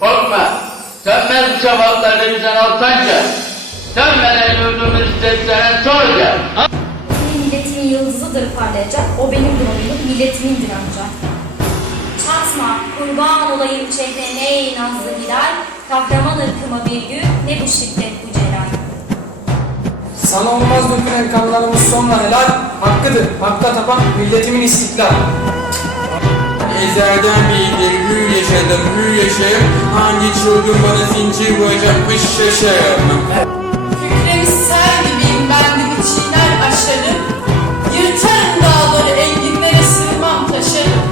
Korkma. Sen bu şafaklarda bizden altanca. Sen benim yurdumun istediklerine sorca. Senin milletimin yıldızıdır parlayacak, o benim gururumdur, milletimindir ancak. Çatma, kurban olayım çehrene ey nazlı hilal, kahraman ırkıma bir gün, ne bu şiddet bu celal. Sana olmaz dökülen kanlarımız sonra helal, hakkıdır, hakka tapan milletimin istiklal. Ezelden beridir hür yaşadım, hür. Hangi çılgın bana zincir boyacakmış şaşarım. Kükremiz sel gibiyim ben de çiğner aşarım. Yırtarım dağları enginlere sığmam taşarım.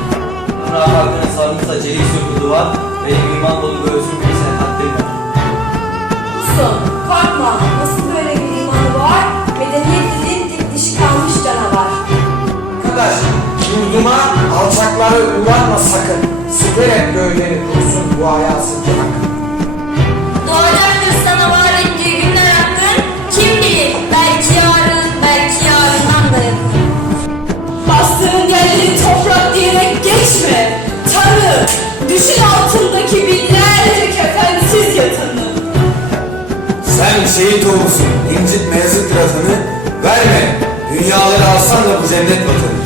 Rahatlıkla sarımsa çelik söküldü var. Benim iman dolu göğsüm bir sen haddime. Musun? Korkma. Nasıl böyle bir imanı var? Medeniyet dilin dik dişi kalmış canavar. Arkadaş, yurduma alçakları uğratma sakın. Süper et gölleri dursun bu hayasız hak. Doğacaktır sana var ettiği günler hakkın, kim bilir, belki yarın, belki yarından da yakın. Bastığın yerleri toprak diyerek geçme. Tanrı, düşün altındaki binlerce kefensiz yatanı. Sen şehit olursun, incitme yazık vatanı, verme, dünyaları alsan da bu cennet vatanı.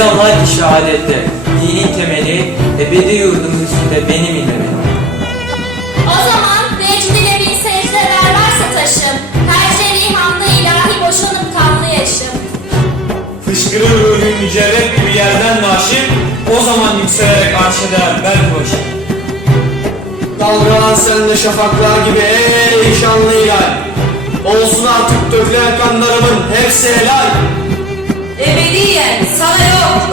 Ezanlar ki şehadette, dinin temeli, ebedi yurdun üstünde benim ilmemi. O zaman vecdine bin secdeler varsa taşım, her cerihanda ilahi boşanıp kanlı yaşım. Fışkırır ruhun mücerret bir yerden naşif. O zaman yükselerek arşeder belki başım. Dalgalan sen de şafaklar gibi ey şanlı hilal. Olsun artık dökülen kanlarımın hepsi helal. Ebediyen sana yok,